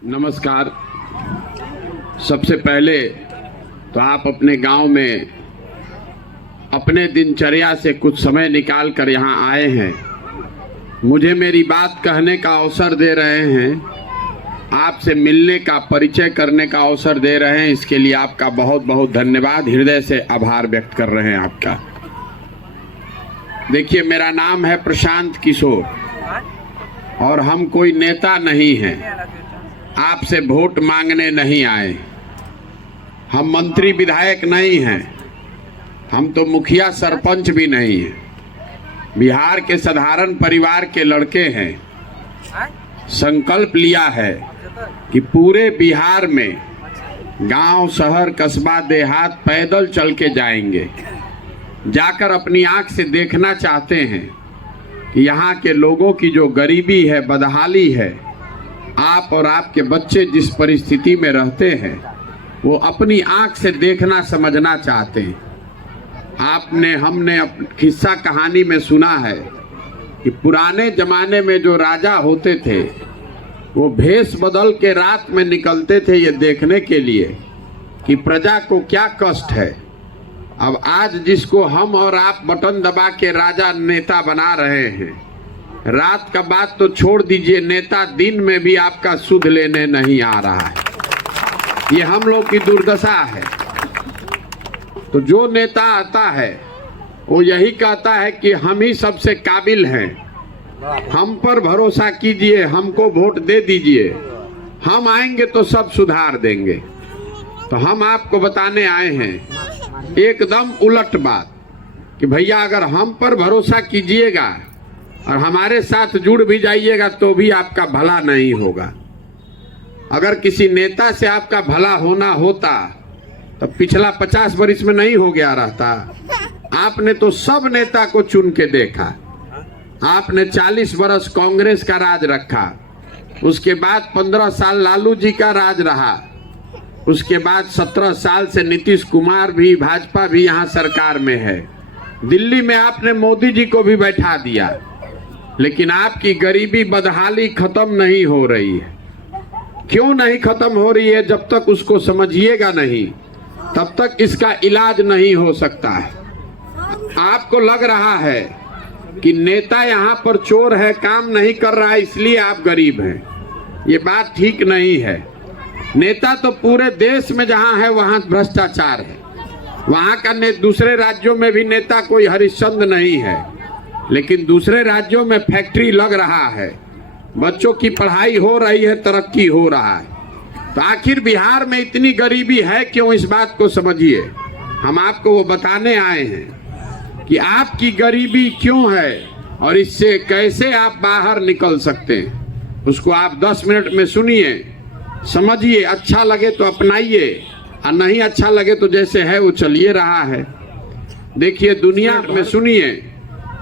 नमस्कार। सबसे पहले तो आप अपने गांव में अपने दिनचर्या से कुछ समय निकाल कर यहाँ आए हैं, मुझे मेरी बात कहने का अवसर दे रहे हैं, आपसे मिलने का, परिचय करने का अवसर दे रहे हैं। इसके लिए आपका बहुत बहुत धन्यवाद, हृदय से आभार व्यक्त कर रहे हैं आपका। देखिए, मेरा नाम है प्रशांत किशोर और हम कोई नेता नहीं हैं, आपसे वोट मांगने नहीं आए। हम मंत्री विधायक नहीं हैं, हम तो मुखिया सरपंच भी नहीं हैं। बिहार के साधारण परिवार के लड़के हैं। संकल्प लिया है कि पूरे बिहार में गांव, शहर, कस्बा, देहात पैदल चल के जाएंगे। जाकर अपनी आंख से देखना चाहते हैं कि यहाँ के लोगों की जो गरीबी है, बदहाली है, आप और आपके बच्चे जिस परिस्थिति में रहते हैं, वो अपनी आंख से देखना, समझना चाहते हैं। हमने किस्सा कहानी में सुना है कि पुराने जमाने में जो राजा होते थे वो भेष बदल के रात में निकलते थे ये देखने के लिए कि प्रजा को क्या कष्ट है। अब आज जिसको हम और आप बटन दबा के राजा नेता बना रहे हैं, रात का बात तो छोड़ दीजिए, नेता दिन में भी आपका सुध लेने नहीं आ रहा है। ये हम लोग की दुर्दशा है। तो जो नेता आता है वो यही कहता है कि हम ही सबसे काबिल हैं, हम पर भरोसा कीजिए, हमको वोट दे दीजिए, हम आएंगे तो सब सुधार देंगे। तो हम आपको बताने आए हैं एकदम उलट बात कि भैया, अगर हम पर भरोसा कीजिएगा और हमारे साथ जुड़ भी जाइएगा तो भी आपका भला नहीं होगा। अगर किसी नेता से आपका भला होना होता तो पिछला 50 वर्ष में नहीं हो गया रहता। आपने तो सब नेता को चुन के देखा। आपने 40 वर्ष कांग्रेस का राज रखा, उसके बाद 15 साल लालू जी का राज रहा, उसके बाद 17 साल से नीतीश कुमार भी, भाजपा भी यहाँ सरकार में है। दिल्ली में आपने मोदी जी को भी बैठा दिया, लेकिन आपकी गरीबी, बदहाली खत्म नहीं हो रही है। क्यों नहीं खत्म हो रही है? जब तक उसको समझिएगा नहीं तब तक इसका इलाज नहीं हो सकता है। आपको लग रहा है कि नेता यहाँ पर चोर है, काम नहीं कर रहा है, इसलिए आप गरीब हैं। ये बात ठीक नहीं है। नेता तो पूरे देश में जहाँ है वहाँ भ्रष्टाचार है। वहाँ का दूसरे राज्यों में भी नेता कोई हरिश्चंद्र नहीं है, लेकिन दूसरे राज्यों में फैक्ट्री लग रहा है, बच्चों की पढ़ाई हो रही है, तरक्की हो रहा है। तो आखिर बिहार में इतनी गरीबी है क्यों? इस बात को समझिए। हम आपको वो बताने आए हैं कि आपकी गरीबी क्यों है और इससे कैसे आप बाहर निकल सकते हैं। उसको आप 10 मिनट में सुनिए, समझिए, अच्छा लगे तो अपनाइए और नहीं अच्छा लगे तो जैसे है वो चलिए रहा है। देखिए, दुनिया में सुनिए,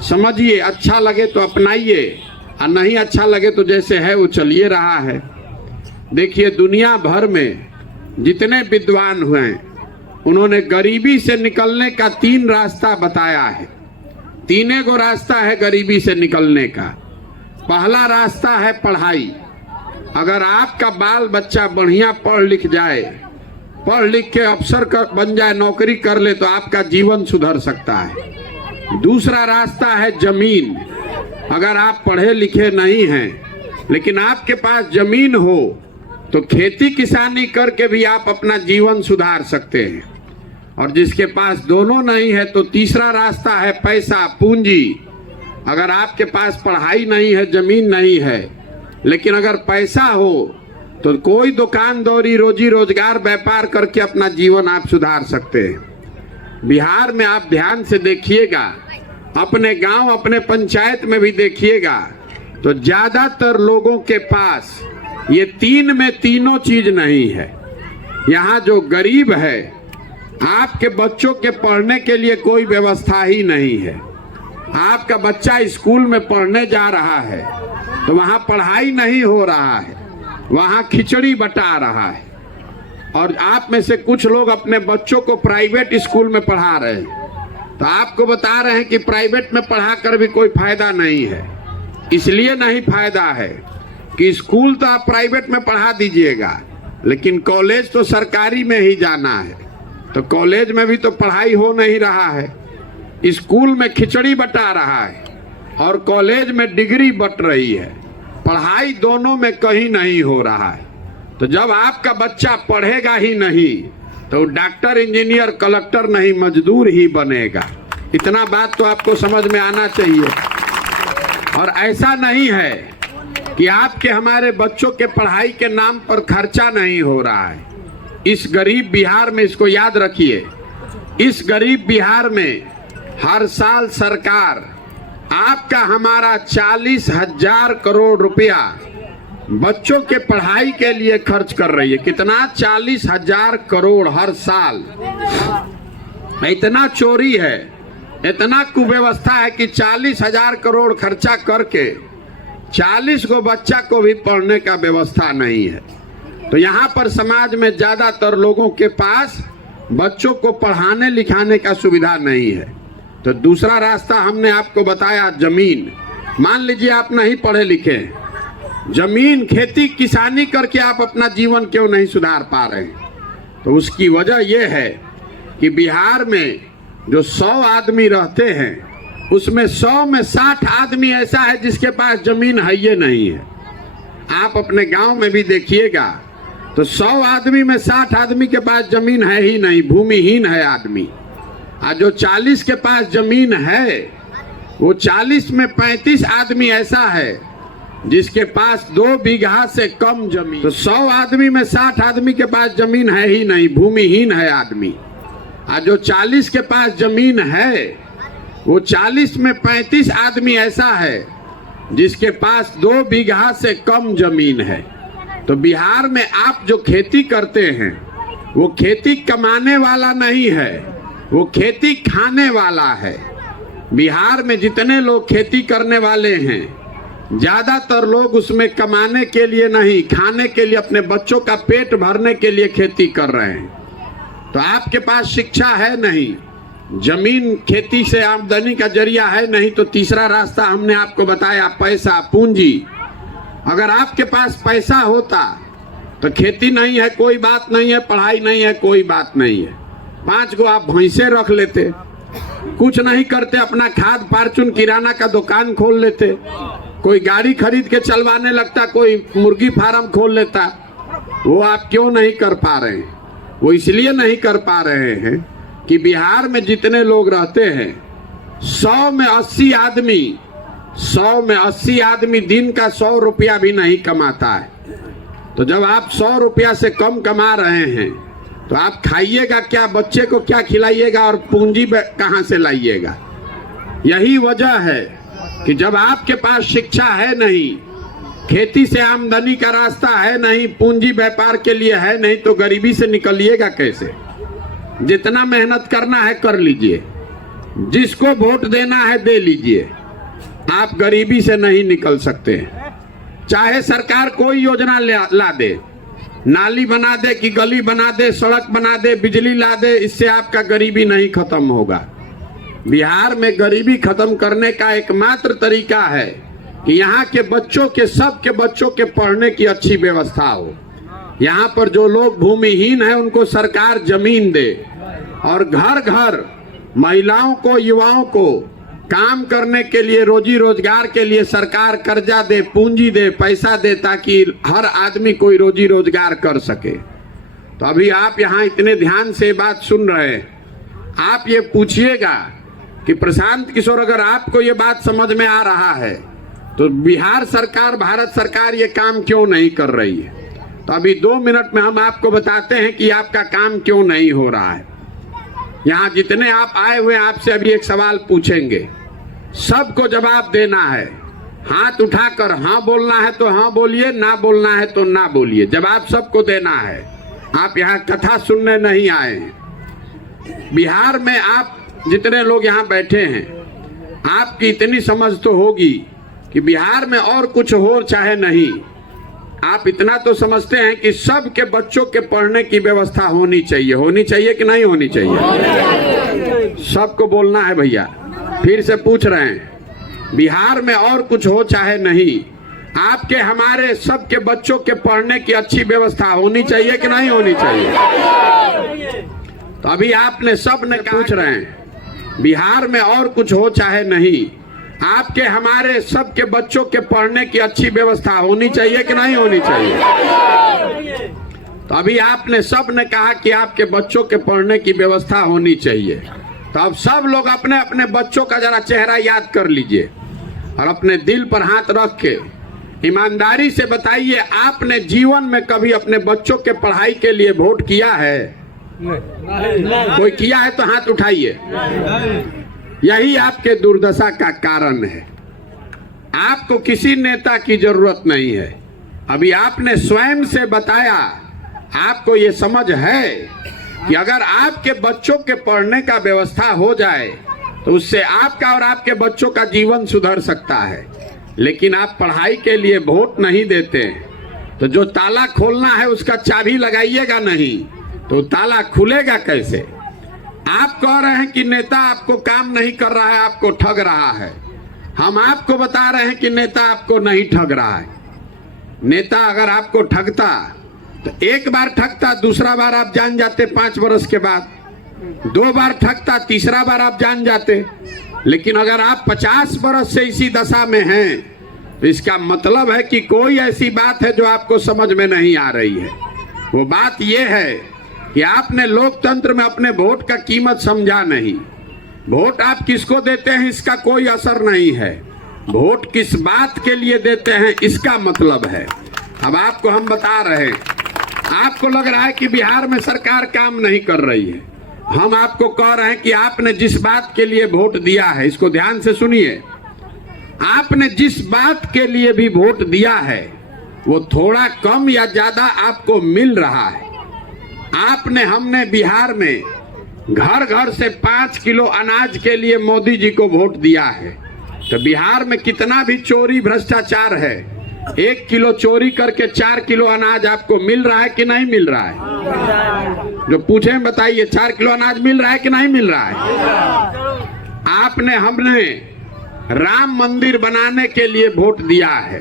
समझिए, अच्छा लगे तो अपनाइए और नहीं अच्छा लगे तो जैसे है वो चलिए रहा है। देखिए, दुनिया भर में जितने विद्वान हुए उन्होंने गरीबी से निकलने का 3 रास्ता बताया है। 3 गो रास्ता है गरीबी से निकलने का। पहला रास्ता है पढ़ाई। अगर आपका बाल बच्चा बढ़िया पढ़ लिख जाए, पढ़ लिख के अफसर बन जाए, नौकरी कर ले, तो आपका जीवन सुधर सकता है। दूसरा रास्ता है जमीन। अगर आप पढ़े लिखे नहीं हैं लेकिन आपके पास जमीन हो तो खेती किसानी करके भी आप अपना जीवन सुधार सकते हैं। और जिसके पास दोनों नहीं है तो तीसरा रास्ता है पैसा, पूंजी। अगर आपके पास पढ़ाई नहीं है, जमीन नहीं है, लेकिन अगर पैसा हो तो कोई दुकानदारी, रोजी रोजगार, व्यापार करके अपना जीवन आप सुधार सकते हैं। बिहार में आप ध्यान से देखिएगा, अपने गांव, अपने पंचायत में भी देखिएगा, तो ज्यादातर लोगों के पास ये 3 में तीनों चीज नहीं है। यहाँ जो गरीब है, आपके बच्चों के पढ़ने के लिए कोई व्यवस्था ही नहीं है। आपका बच्चा स्कूल में पढ़ने जा रहा है तो वहाँ पढ़ाई नहीं हो रहा है, वहाँ खिचड़ी बटा रहा है। और आप में से कुछ लोग अपने बच्चों को प्राइवेट स्कूल में पढ़ा रहे हैं। तो आपको बता रहे हैं कि प्राइवेट में पढ़ा कर भी कोई फायदा नहीं है। इसलिए नहीं फायदा है कि स्कूल तो आप प्राइवेट में पढ़ा दीजिएगा, लेकिन कॉलेज तो सरकारी में ही जाना है। तो कॉलेज में भी तो पढ़ाई हो नहीं रहा है, स्कूल में खिचड़ी बटा रहा है और कॉलेज में डिग्री बट रही है। पढ़ाई दोनों में कहीं नहीं हो रहा है। तो जब आपका बच्चा पढ़ेगा ही नहीं तो डॉक्टर, इंजीनियर, कलेक्टर नहीं, मजदूर ही बनेगा। इतना बात तो आपको समझ में आना चाहिए। और ऐसा नहीं है कि आपके हमारे बच्चों के पढ़ाई के नाम पर खर्चा नहीं हो रहा है। इस गरीब बिहार में, इसको याद रखिए, इस गरीब बिहार में हर साल सरकार आपका हमारा 40,000 करोड़ रुपया बच्चों के पढ़ाई के लिए खर्च कर रही है। कितना? 40,000 करोड़ हर साल। इतना चोरी है, इतना कुव्यवस्था है कि 40,000 करोड़ खर्चा करके 40 को बच्चा को भी पढ़ने का व्यवस्था नहीं है। तो यहाँ पर समाज में ज्यादातर लोगों के पास बच्चों को पढ़ाने लिखाने का सुविधा नहीं है। तो दूसरा रास्ता हमने आपको बताया, जमीन। मान लीजिए आप नहीं पढ़े लिखे, जमीन, खेती, किसानी करके आप अपना जीवन क्यों नहीं सुधार पा रहे? तो उसकी वजह यह है कि बिहार में जो 100 आदमी रहते हैं उसमें 100 में 60 आदमी ऐसा है जिसके पास जमीन है ही नहीं है। आप अपने गांव में भी देखिएगा तो 100 आदमी में 60 आदमी के पास जमीन है ही नहीं, भूमिहीन है आदमी। और जो 40 के पास जमीन है वो 40 में 35 आदमी ऐसा है जिसके पास 2 बीघा से कम जमीन। तो 100 आदमी में 60 आदमी के पास जमीन है ही नहीं, भूमिहीन है आदमी। और जो 40 के पास जमीन है वो 40 में 35 आदमी ऐसा है जिसके पास 2 बीघा से कम जमीन है। तो बिहार में आप जो खेती करते हैं वो खेती कमाने वाला नहीं है, वो खेती खाने वाला है। बिहार में जितने लोग खेती करने वाले हैं ज्यादातर लोग उसमें कमाने के लिए नहीं, खाने के लिए, अपने बच्चों का पेट भरने के लिए खेती कर रहे हैं। तो आपके पास शिक्षा है नहीं, जमीन खेती से आमदनी का जरिया है नहीं, तो तीसरा रास्ता हमने आपको बताया, पैसा, पूंजी। अगर आपके पास पैसा होता तो खेती नहीं है कोई बात नहीं है, पढ़ाई नहीं है कोई बात नहीं है, 5 को आप भैंसे रख लेते, कुछ नहीं करते, अपना खाद फार्चून किराना का दुकान खोल लेते, कोई गाड़ी खरीद के चलवाने लगता, कोई मुर्गी फार्म खोल लेता। वो आप क्यों नहीं कर पा रहे हैं? वो इसलिए नहीं कर पा रहे हैं कि बिहार में जितने लोग रहते हैं 100 में 80 आदमी दिन का 100 रुपया भी नहीं कमाता है। तो जब आप 100 रुपया से कम कमा रहे हैं तो आप खाइएगा क्या, बच्चे को क्या खिलाइएगा और पूंजी कहाँ से लाइएगा? यही वजह है कि जब आपके पास शिक्षा है नहीं, खेती से आमदनी का रास्ता है नहीं, पूंजी व्यापार के लिए है नहीं, तो गरीबी से निकलिएगा कैसे? जितना मेहनत करना है कर लीजिए, जिसको वोट देना है दे लीजिए, आप गरीबी से नहीं निकल सकते। चाहे सरकार कोई योजना ला दे, नाली बना दे कि गली बना दे, सड़क बना दे, बिजली ला दे, इससे आपका गरीबी नहीं खत्म होगा। बिहार में गरीबी खत्म करने का एकमात्र तरीका है कि यहाँ के बच्चों के, सबके बच्चों के पढ़ने की अच्छी व्यवस्था हो। यहाँ पर जो लोग भूमिहीन हैं उनको सरकार जमीन दे और घर घर महिलाओं को, युवाओं को काम करने के लिए, रोजी रोजगार के लिए सरकार कर्जा दे, पूंजी दे, पैसा दे, ताकि हर आदमी कोई रोजी रोजगार कर सके। तो अभी आप यहाँ इतने ध्यान से बात सुन रहे हैं, आप ये पूछिएगा कि प्रशांत किशोर, अगर आपको ये बात समझ में आ रहा है तो बिहार सरकार, भारत सरकार ये काम क्यों नहीं कर रही है? तो अभी 2 मिनट में हम आपको बताते हैं कि आपका काम क्यों नहीं हो रहा है। यहाँ जितने आप आए हुए हैं आपसे अभी एक सवाल पूछेंगे, सबको जवाब देना है। हाथ उठाकर हाँ बोलना है तो हाँ बोलिए, ना बोलना है तो ना बोलिए, जवाब सबको देना है। आप यहाँ कथा सुनने नहीं आए हैं। बिहार में आप जितने लोग यहाँ बैठे हैं, आपकी इतनी समझ तो होगी कि बिहार में और कुछ हो चाहे नहीं, आप इतना तो समझते हैं कि सबके बच्चों के पढ़ने की व्यवस्था होनी चाहिए। होनी चाहिए कि नहीं होनी चाहिए? सबको बोलना है भैया। फिर से पूछ रहे हैं, बिहार में और कुछ हो चाहे नहीं, आपके हमारे सबके बच्चों के पढ़ने की अच्छी व्यवस्था होनी चाहिए कि नहीं होनी चाहिए? तो अभी आपने सब ने पूछ रहे हैं बिहार में और कुछ हो चाहे नहीं, आपके हमारे सबके बच्चों के पढ़ने की अच्छी व्यवस्था होनी चाहिए कि नहीं होनी चाहिए? तो अभी आपने सब ने कहा कि आपके बच्चों के पढ़ने की व्यवस्था होनी चाहिए। तो अब सब लोग अपने अपने बच्चों का जरा चेहरा याद कर लीजिए और अपने दिल पर हाथ रख के ईमानदारी से बताइए, आपने जीवन में कभी अपने बच्चों के पढ़ाई के लिए वोट किया है? नहीं। कोई किया है तो हाथ उठाइए। यही आपके दुर्दशा का कारण है। आपको किसी नेता की जरूरत नहीं है। अभी आपने स्वयं से बताया, आपको ये समझ है कि अगर आपके बच्चों के पढ़ने का व्यवस्था हो जाए तो उससे आपका और आपके बच्चों का जीवन सुधर सकता है। लेकिन आप पढ़ाई के लिए वोट नहीं देते, तो जो ताला खोलना है उसका चाबी लगाइएगा नहीं तो ताला खुलेगा कैसे? आप कह रहे हैं कि नेता आपको काम नहीं कर रहा है, आपको ठग रहा है। हम आपको बता रहे हैं कि नेता आपको नहीं ठग रहा है। नेता अगर आपको ठगता तो एक बार ठगता, दूसरा बार आप जान जाते 5 वर्ष के बाद, 2 बार ठगता, तीसरा बार आप जान जाते। लेकिन अगर आप 50 वर्ष से इसी दशा में हैं तो इसका मतलब है कि कोई ऐसी बात है जो आपको समझ में नहीं आ रही है। वो बात यह है कि आपने लोकतंत्र में अपने वोट का कीमत समझा नहीं। वोट आप किसको देते हैं इसका कोई असर नहीं है, वोट किस बात के लिए देते हैं इसका मतलब है। अब आपको हम बता रहे हैं, आपको लग रहा है कि बिहार में सरकार काम नहीं कर रही है। हम आपको कह रहे हैं कि आपने जिस बात के लिए वोट दिया है, इसको ध्यान से सुनिए, आपने जिस बात के लिए भी वोट दिया है वो थोड़ा कम या ज्यादा आपको मिल रहा है। आपने हमने बिहार में घर घर से 5 किलो अनाज के लिए मोदी जी को वोट दिया है। तो बिहार में कितना भी चोरी भ्रष्टाचार है, 1 किलो चोरी करके 4 किलो अनाज आपको मिल रहा है कि नहीं मिल रहा है? जो पूछे बताइए, 4 किलो अनाज मिल रहा है कि नहीं मिल रहा है? आपने हमने राम मंदिर बनाने के लिए वोट दिया है।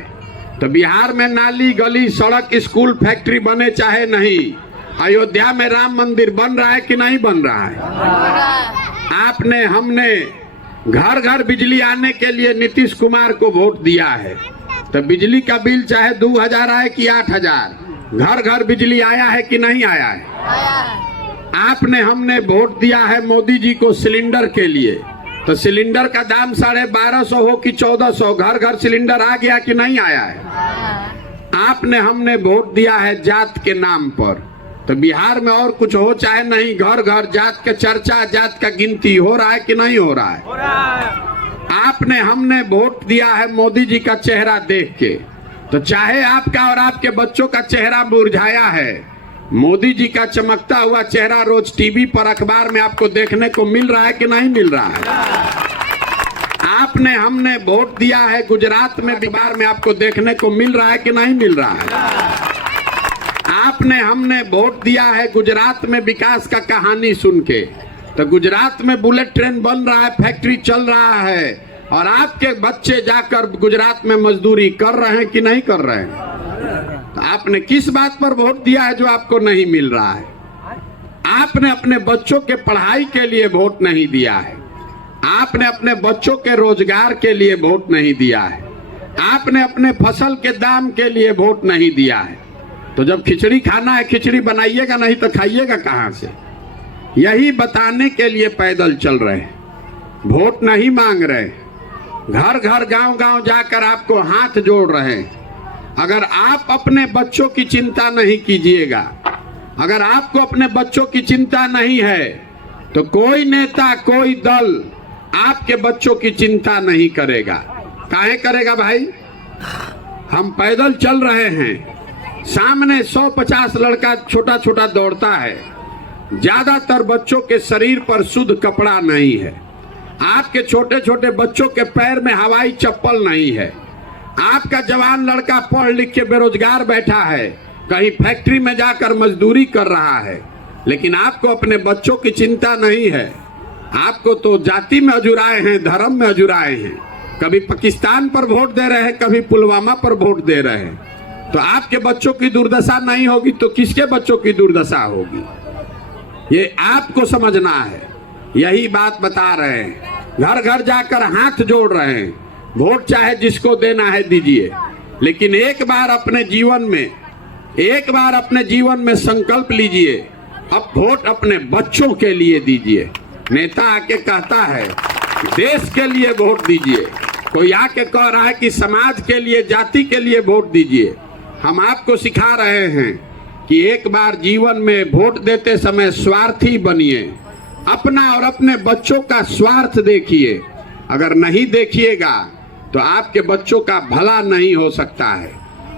तो बिहार में नाली गली सड़क स्कूल फैक्ट्री बने चाहे नहीं, अयोध्या में राम मंदिर बन रहा है कि नहीं बन रहा है? आपने हमने घर घर बिजली आने के लिए नीतीश कुमार को वोट दिया है। तो बिजली का बिल चाहे 2000 आए कि 8000, घर घर बिजली आया है कि नहीं आया है? आपने हमने वोट दिया है मोदी जी को सिलेंडर के लिए। तो सिलेंडर का दाम 1250 हो कि 1400, घर घर सिलेंडर आ गया कि नहीं आया है? आपने हमने वोट दिया है जात के नाम पर। तो बिहार में और कुछ हो चाहे नहीं, घर घर जात के चर्चा, जात का गिनती हो रहा है कि नहीं हो रहा है? हो रहा है। आपने हमने वोट दिया है मोदी जी का चेहरा देख के। तो चाहे आपका और आपके बच्चों का चेहरा मुरझाया है, मोदी जी का चमकता हुआ चेहरा रोज टीवी पर अखबार में आपको देखने को मिल रहा है कि नहीं मिल रहा है? आपने हमने वोट दिया है गुजरात में, बिहार में आपको देखने को मिल रहा है कि नहीं मिल रहा है? आपने हमने वोट दिया है गुजरात में विकास का कहानी सुन के। तो गुजरात में बुलेट ट्रेन बन रहा है, फैक्ट्री चल रहा है, और आपके बच्चे जाकर गुजरात में मजदूरी कर रहे हैं कि नहीं कर रहे हैं? तो आपने किस बात पर वोट दिया है जो आपको नहीं मिल रहा है? आपने अपने बच्चों के पढ़ाई के लिए वोट नहीं दिया है। आपने अपने बच्चों के रोजगार के लिए वोट नहीं दिया है। आपने अपने फसल के दाम के लिए वोट नहीं दिया है। तो जब खिचड़ी खाना है, खिचड़ी बनाइएगा, नहीं तो खाइएगा कहाँ से? यही बताने के लिए पैदल चल रहे हैं, वोट नहीं मांग रहे। घर घर गांव गांव जाकर आपको हाथ जोड़ रहे हैं। अगर आप अपने बच्चों की चिंता नहीं कीजिएगा, अगर आपको अपने बच्चों की चिंता नहीं है, तो कोई नेता कोई दल आपके बच्चों की चिंता नहीं करेगा। काहे करेगा भाई? हम पैदल चल रहे हैं, सामने 150 लड़का छोटा छोटा दौड़ता है। ज्यादातर बच्चों के शरीर पर शुद्ध कपड़ा नहीं है। आपके छोटे छोटे बच्चों के पैर में हवाई चप्पल नहीं है। आपका जवान लड़का पढ़ लिख के बेरोजगार बैठा है, कहीं फैक्ट्री में जाकर मजदूरी कर रहा है। लेकिन आपको अपने बच्चों की चिंता नहीं है। आपको तो जाति में अजुराए हैं, धर्म में अजुराए हैं। कभी पाकिस्तान पर वोट दे रहे हैं, कभी पुलवामा पर वोट दे रहे हैं। तो आपके बच्चों की दुर्दशा नहीं होगी तो किसके बच्चों की दुर्दशा होगी? ये आपको समझना है। यही बात बता रहे हैं, घर घर जाकर हाथ जोड़ रहे हैं। वोट चाहे जिसको देना है दीजिए, लेकिन एक बार अपने जीवन में संकल्प लीजिए, अब वोट अपने बच्चों के लिए दीजिए। नेता आके कहता है देश के लिए वोट दीजिए, कोई आके कह रहा है कि समाज के लिए, जाति के लिए वोट दीजिए। हम आपको सिखा रहे हैं कि एक बार जीवन में वोट देते समय स्वार्थी बनिए, अपना और अपने बच्चों का स्वार्थ देखिए। अगर नहीं देखिएगा तो आपके बच्चों का भला नहीं हो सकता है।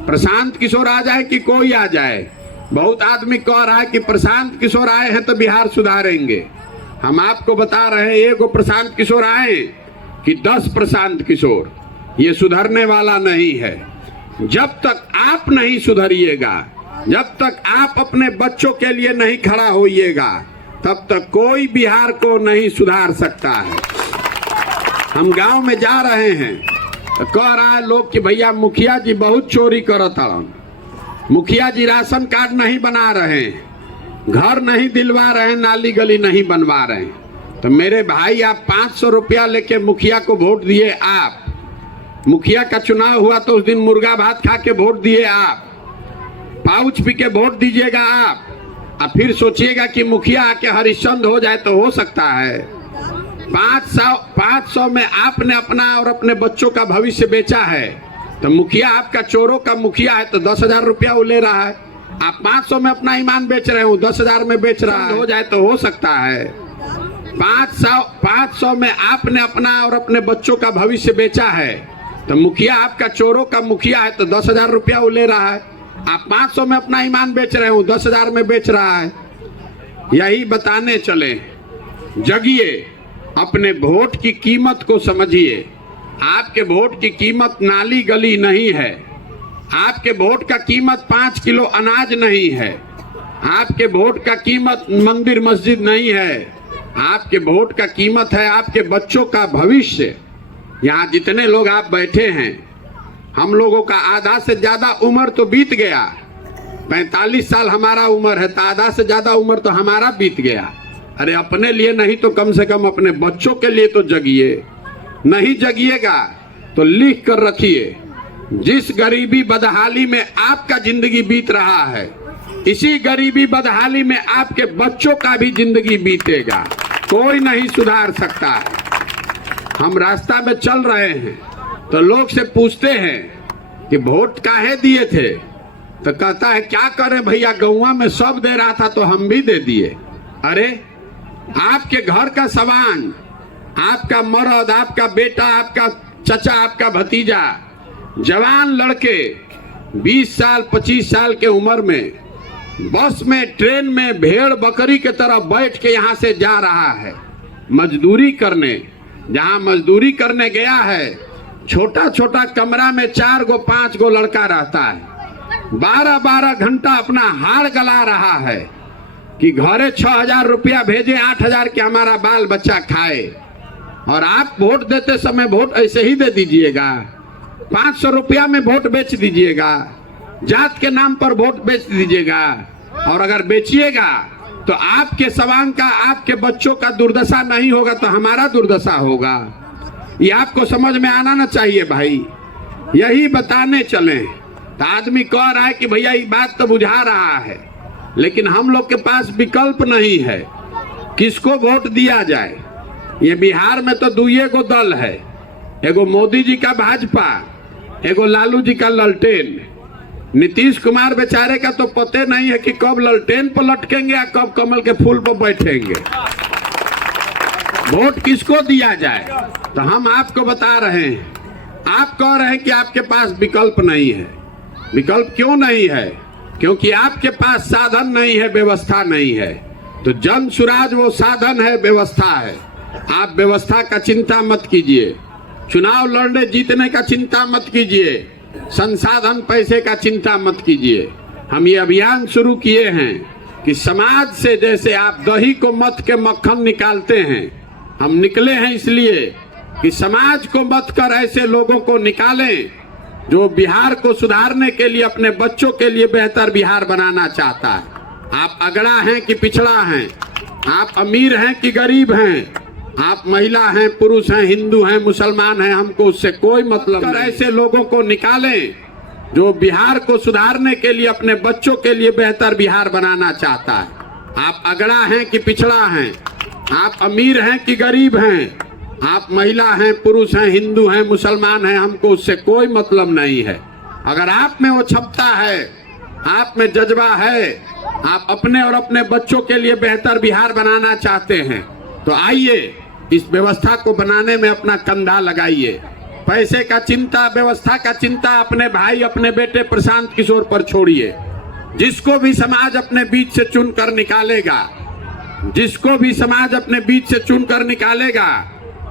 प्रशांत किशोर आ जाए कि कोई आ जाए, बहुत आदमी कह रहा है कि प्रशांत किशोर आए हैं तो बिहार सुधारेंगे। हम आपको बता रहे हैं, एक प्रशांत किशोर आए कि 10 प्रशांत किशोर, ये सुधरने वाला नहीं है। जब तक आप नहीं सुधरिएगा, जब तक आप अपने बच्चों के लिए नहीं खड़ा होइएगा, तब तक कोई बिहार को नहीं सुधार सकता है। हम गांव में जा रहे हैं तो कह रहा है लोग कि भैया मुखिया जी बहुत चोरी करत हन, मुखिया जी राशन कार्ड नहीं बना रहे हैं, घर नहीं दिलवा रहे हैं, नाली गली नहीं बनवा रहे हैं। तो मेरे भाई, आप 500 रुपया लेके मुखिया को वोट दिए आप, मुखिया का चुनाव हुआ तो उस दिन मुर्गा भात खा के वोट दिए आप, पाउच पी के वोट दीजिएगा आप, और फिर सोचिएगा कि मुखिया आके हरिश्चंद्र हो जाए तो हो सकता है। 500 में आपने अपना और अपने बच्चों का भविष्य बेचा है, तो मुखिया आपका चोरों का मुखिया है तो 10,000 रुपया वो ले रहा है। आप 500 में अपना ईमान बेच रहे हो, 10,000 में बेच रहा है, हो जाए तो हो सकता है। 500 में आपने अपना और अपने बच्चों का भविष्य बेचा है, तो मुखिया आपका चोरों का मुखिया है तो 10,000 रुपया वो ले रहा है। आप 500 में अपना ईमान बेच रहे हो, 10,000 में बेच रहा है। यही बताने चले, जगिए, अपने वोट की कीमत को समझिए। आपके वोट की कीमत नाली गली नहीं है, आपके वोट का कीमत 5 किलो अनाज नहीं है, आपके वोट का कीमत मंदिर मस्जिद नहीं है, आपके वोट का कीमत है आपके बच्चों का भविष्य। यहाँ जितने लोग आप बैठे हैं, हम लोगों का आधा से ज्यादा उम्र तो बीत गया। 45 साल हमारा उम्र है, तो आधा से ज्यादा उम्र तो हमारा बीत गया। अरे अपने लिए नहीं तो कम से कम अपने बच्चों के लिए तो जगिए। नहीं जगिएगा तो लिख कर रखिए, जिस गरीबी बदहाली में आपका जिंदगी बीत रहा है, इसी गरीबी बदहाली में आपके बच्चों का भी जिंदगी बीतेगा। कोई नहीं सुधार सकता है। हम रास्ता में चल रहे हैं तो लोग से पूछते हैं कि वोट काहे दिए थे, तो कहता है क्या करें भैया, गौवा में सब दे रहा था तो हम भी दे दिए। अरे आपके घर का सामान, आपका मर्द, आपका बेटा, आपका चचा, आपका भतीजा, जवान लड़के 20 साल 25 साल के उम्र में बस में, ट्रेन में भेड़ बकरी के तरह बैठ के यहाँ से जा रहा है मजदूरी करने। जहाँ मजदूरी करने गया है, छोटा छोटा कमरा में 4 गो 5 गो लड़का रहता है, 12-12 घंटा अपना हाड़ गला रहा है कि घरे 6,000 रुपया भेजे, 8,000 के हमारा बाल बच्चा खाए। और आप वोट देते समय वोट ऐसे ही दे दीजिएगा, 500 रुपया में वोट बेच दीजिएगा, जात के नाम पर वोट बेच दीजिएगा। और अगर बेचिएगा तो आपके सवांग का, आपके बच्चों का दुर्दशा नहीं होगा तो हमारा दुर्दशा होगा। ये आपको समझ में आना ना चाहिए भाई। यही बताने चले तो आदमी कह रहा है कि भैया ये बात तो बुझा रहा है, लेकिन हम लोग के पास विकल्प नहीं है, किसको वोट दिया जाए। ये बिहार में तो 2 गो दल है, एगो मोदी जी का भाजपा, एगो लालू जी का ललटेन। नीतीश कुमार बेचारे का तो पते नहीं है कि कब ललटेन पर लटकेंगे या कब कमल के फूल पर बैठेंगे। वोट किसको दिया जाए, तो हम आपको बता रहे हैं। आप कह रहे हैं कि आपके पास विकल्प नहीं है। विकल्प क्यों नहीं है? क्योंकि आपके पास साधन नहीं है, व्यवस्था नहीं है। तो जन सुराज वो साधन है, व्यवस्था है। आप व्यवस्था का चिंता मत कीजिए, चुनाव लड़ने जीतने का चिंता मत कीजिए, संसाधन पैसे का चिंता मत कीजिए। हम ये अभियान शुरू किए हैं कि समाज से जैसे आप दही को मथ के मक्खन निकालते हैं, हम निकले हैं इसलिए कि समाज को मत कर ऐसे लोगों को निकालें जो बिहार को सुधारने के लिए, अपने बच्चों के लिए बेहतर बिहार बनाना चाहता है। आप अगड़ा हैं कि पिछड़ा हैं, आप अमीर हैं कि गरीब हैं, आप महिला हैं, पुरुष हैं, हिंदू हैं, मुसलमान हैं, हमको उससे कोई मतलब नहीं। ऐसे लोगों को निकालें जो बिहार को सुधारने के लिए, अपने बच्चों के लिए बेहतर बिहार बनाना चाहता है। आप अगड़ा हैं कि पिछड़ा हैं, आप अमीर हैं कि गरीब हैं, आप महिला हैं, पुरुष हैं, हिंदू हैं, मुसलमान हैं, हमको उससे कोई मतलब नहीं है। अगर आप में वो क्षमता है, आप में जज्बा है, आप अपने और अपने बच्चों के लिए बेहतर बिहार बनाना चाहते हैं, तो आइए इस व्यवस्था को बनाने में अपना कंधा लगाइए। पैसे का चिंता, व्यवस्था का चिंता अपने भाई, अपने बेटे प्रशांत किशोर पर छोड़िए। जिसको भी समाज अपने बीच से चुनकर निकालेगा, जिसको भी समाज अपने बीच से चुनकर निकालेगा,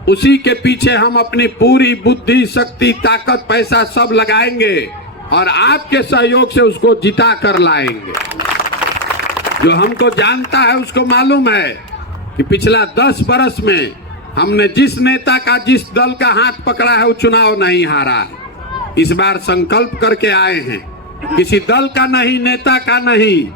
उसी के पीछे हम अपनी पूरी बुद्धि, शक्ति, ताकत, पैसा सब लगाएंगे और आपके सहयोग से उसको जिता कर लाएंगे। जो हमको जानता है उसको मालूम है कि पिछला 10 बरस में हमने जिस नेता का, जिस दल का हाथ पकड़ा है, वो चुनाव नहीं हारा है। इस बार संकल्प करके आए हैं, किसी दल का नहीं, नेता का नहीं,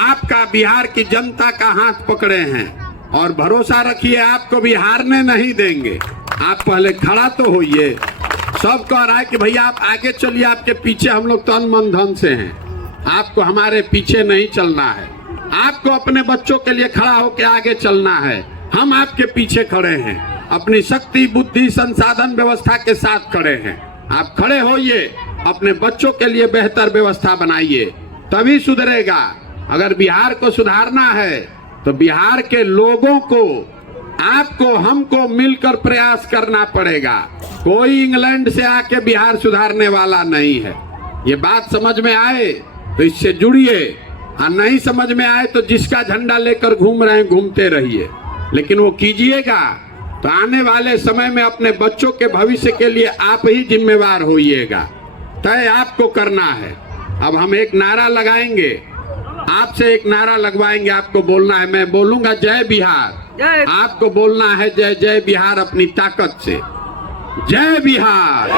आपका, बिहार की जनता का हाथ पकड़े हैं और भरोसा रखिए आपको भी हारने नहीं देंगे। आप पहले खड़ा तो होइए। सब कह रहा है कि भैया आप आगे चलिए, आपके पीछे हम लोग तन मन धन से हैं। आपको हमारे पीछे नहीं चलना है, आपको अपने बच्चों के लिए खड़ा होकर आगे चलना है। हम आपके पीछे खड़े हैं, अपनी शक्ति, बुद्धि, संसाधन, व्यवस्था के साथ खड़े हैं। आप खड़े होइए, अपने बच्चों के लिए बेहतर व्यवस्था बनाइए, तभी सुधरेगा। अगर बिहार को सुधारना है तो बिहार के लोगों को, आपको, हमको मिलकर प्रयास करना पड़ेगा। कोई इंग्लैंड से आके बिहार सुधारने वाला नहीं है। ये बात समझ में आए तो इससे जुड़िए, और नहीं समझ में आए तो जिसका झंडा लेकर घूम रहे हैं घूमते रहिए, लेकिन वो कीजिएगा तो आने वाले समय में अपने बच्चों के भविष्य के लिए आप ही जिम्मेवार होइएगा। तय आपको करना है। अब हम एक नारा लगाएंगे, आपसे एक नारा लगवाएंगे, आपको बोलना है, मैं बोलूंगा जय बिहार, आपको बोलना है जय जय बिहार अपनी ताकत से। जय बिहार,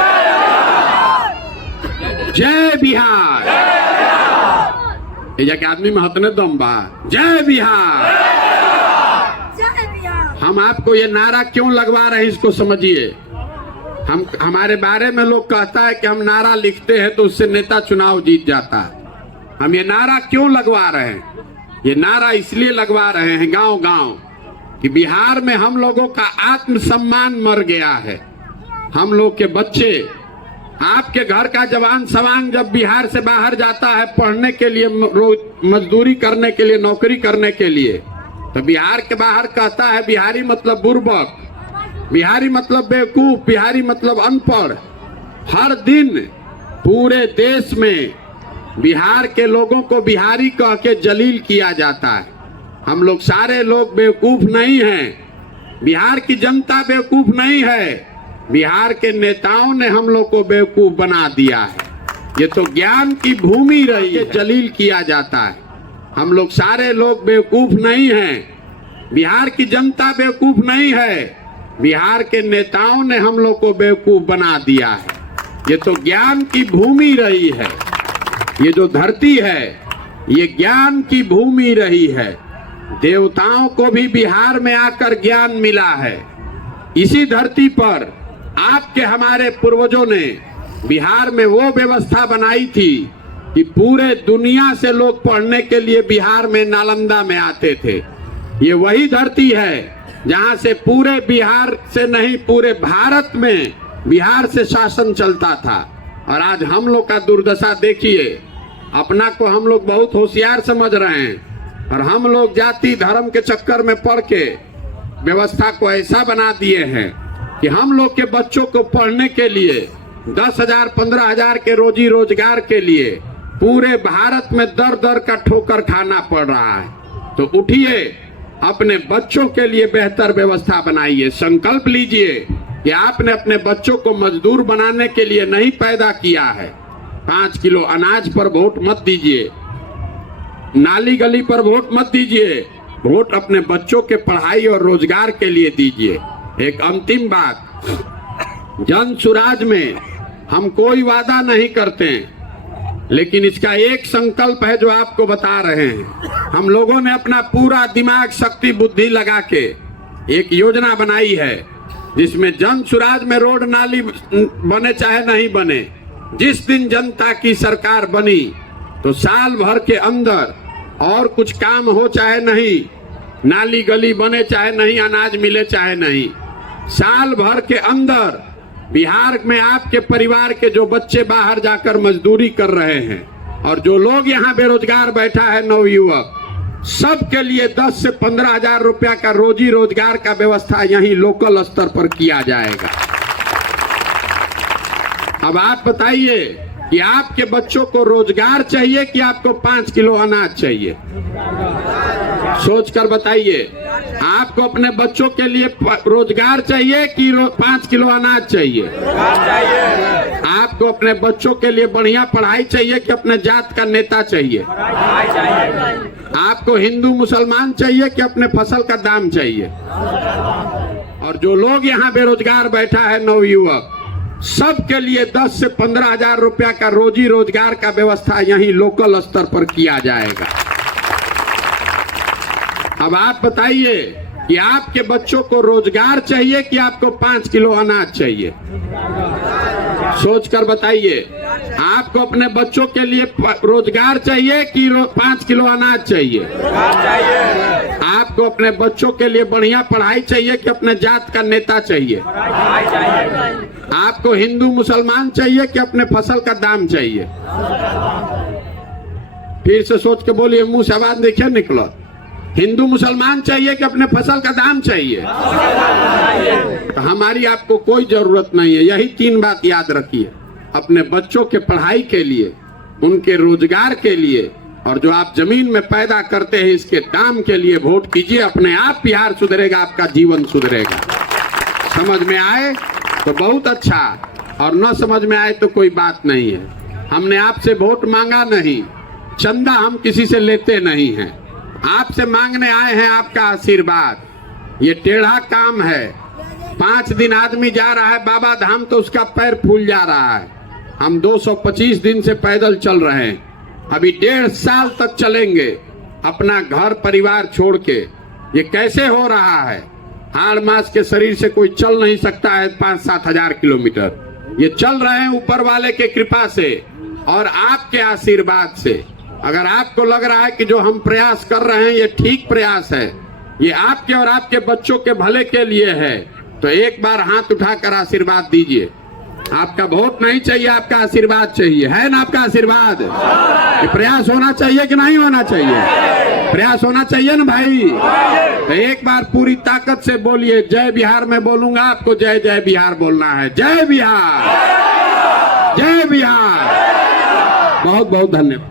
जय बिहार। ये जाके आदमी में हतने दम बा, जय बिहार। हम आपको ये नारा क्यों लगवा रहे हैं इसको समझिए। हमारे बारे में लोग कहता है कि हम नारा लिखते हैं तो उससे नेता चुनाव जीत जाता है। हम ये नारा क्यों लगवा रहे हैं? ये नारा इसलिए लगवा रहे हैं गांव गांव कि बिहार में हम लोगों का आत्मसम्मान मर गया है। हम लोग के बच्चे, आपके घर का जवान सवांग जब बिहार से बाहर जाता है पढ़ने के लिए, मजदूरी करने के लिए, नौकरी करने के लिए, तो बिहार के बाहर कहता है बिहारी मतलब बुर्बक, बिहारी मतलब बेवकूफ, बिहारी मतलब अनपढ़। हर दिन पूरे देश में बिहार के लोगों को बिहारी कह के जलील किया जाता है। हम लोग सारे लोग बेवकूफ नहीं हैं, बिहार की जनता बेवकूफ नहीं है, बिहार के नेताओं ने हम लोग को बेवकूफ बना दिया है। ये तो ज्ञान की भूमि रही है, जलील किया जाता है। हम लोग सारे लोग बेवकूफ नहीं हैं, बिहार की जनता बेवकूफ नहीं है, बिहार के नेताओं ने हम लोग को बेवकूफ बना दिया है। ये तो ज्ञान की भूमि रही है, ये जो धरती है ये ज्ञान की भूमि रही है। देवताओं को भी बिहार में आकर ज्ञान मिला है। इसी धरती पर आपके, हमारे पूर्वजों ने बिहार में वो व्यवस्था बनाई थी कि पूरे दुनिया से लोग पढ़ने के लिए बिहार में, नालंदा में आते थे। ये वही धरती है जहां से पूरे बिहार से नहीं, पूरे भारत में बिहार से शासन चलता था। और आज हम लोग का दुर्दशा देखिए। अपना को हम लोग बहुत होशियार समझ रहे हैं और हम लोग जाति धर्म के चक्कर में पड़ के व्यवस्था को ऐसा बना दिए हैं कि हम लोग के बच्चों को पढ़ने के लिए 10,000 15,000 के रोजी रोजगार के लिए पूरे भारत में दर दर का ठोकर खाना पड़ रहा है। तो उठिए, अपने बच्चों के लिए बेहतर व्यवस्था बनाइए। संकल्प लीजिए कि आपने अपने बच्चों को मजदूर बनाने के लिए नहीं पैदा किया है। 5 किलो अनाज पर वोट मत दीजिए, नाली गली पर वोट मत दीजिए, वोट अपने बच्चों के पढ़ाई और रोजगार के लिए दीजिए। एक अंतिम बात, जन सुराज में हम कोई वादा नहीं करते हैं, लेकिन इसका एक संकल्प है जो आपको बता रहे हैं। हम लोगों ने अपना पूरा दिमाग, शक्ति, बुद्धि लगा के एक योजना बनाई है जिसमें जन सुराज में रोड नाली बने चाहे नहीं बने, जिस दिन जनता की सरकार बनी तो साल भर के अंदर और कुछ काम हो चाहे नहीं, नाली गली बने चाहे नहीं, अनाज मिले चाहे नहीं, साल भर के अंदर बिहार में आपके परिवार के जो बच्चे बाहर जाकर मजदूरी कर रहे हैं और जो लोग यहाँ बेरोजगार बैठा है नवयुवक, सबके लिए 10 से 15 हजार रुपया का रोजी रोजगार का व्यवस्था यहीं लोकल स्तर पर किया जाएगा। अब आप बताइए कि आपके बच्चों को रोजगार चाहिए कि आपको 5 किलो अनाज चाहिए? सोचकर बताइए, आपको अपने बच्चों के लिए रोजगार चाहिए कि 5 किलो अनाज चाहिए? आपको अपने बच्चों के लिए बढ़िया पढ़ाई चाहिए कि अपने जात का नेता चाहिए? आपको हिंदू मुसलमान चाहिए कि अपने फसल का दाम चाहिए? और जो लोग यहाँ बेरोजगार बैठा है नवयुवक, सबके लिए 10 से 15 हजार रुपया का रोजी रोजगार का व्यवस्था यहीं लोकल स्तर पर किया जाएगा। अब आप बताइए कि आपके बच्चों को रोजगार चाहिए कि आपको 5 किलो अनाज चाहिए? सोचकर बताइए, आपको अपने बच्चों के लिए रोजगार चाहिए कि 5 किलो अनाज चाहिए? आपको अपने बच्चों के लिए बढ़िया पढ़ाई चाहिए कि अपने जात का नेता चाहिए? आपको हिंदू मुसलमान चाहिए कि अपने फसल का दाम चाहिए? फिर से सोच के बोलिए, मुंह से आवाज देखिए निकलो। हिंदू मुसलमान चाहिए कि अपने फसल का दाम चाहिए? तो हमारी आपको कोई जरूरत नहीं है। यही 3 बात याद रखिए, अपने बच्चों के पढ़ाई के लिए, उनके रोजगार के लिए, और जो आप जमीन में पैदा करते हैं इसके दाम के लिए वोट कीजिए। अपने आप बिहार सुधरेगा, आपका जीवन सुधरेगा। समझ में आए तो बहुत अच्छा, और न समझ में आए तो कोई बात नहीं है। हमने आपसे वोट मांगा नहीं, चंदा हम किसी से लेते नहीं हैं, आपसे मांगने आए हैं आपका आशीर्वाद। ये टेढ़ा काम है। 5 दिन आदमी जा रहा है बाबा धाम तो उसका पैर फूल जा रहा है। हम 225 दिन से पैदल चल रहे हैं, अभी 1.5 साल तक चलेंगे अपना घर परिवार छोड़ के। ये कैसे हो रहा है? हाड़ मास के शरीर से कोई चल नहीं सकता है 5-7 हजार किलोमीटर। ये चल रहे हैं ऊपर वाले के कृपा से और आपके आशीर्वाद से। अगर आपको लग रहा है कि जो हम प्रयास कर रहे हैं ये ठीक प्रयास है, ये आपके और आपके बच्चों के भले के लिए है, तो एक बार हाथ उठाकर आशीर्वाद दीजिए। आपका वोट नहीं चाहिए, आपका आशीर्वाद चाहिए। है ना आपका आशीर्वाद? ये प्रयास होना चाहिए कि नहीं होना चाहिए? प्रयास होना चाहिए ना भाई। तो एक बार पूरी ताकत से बोलिए, जय बिहार। मैं बोलूंगा, आपको जय जय बिहार बोलना है। जय बिहार, जय बिहार। बहुत बहुत धन्यवाद।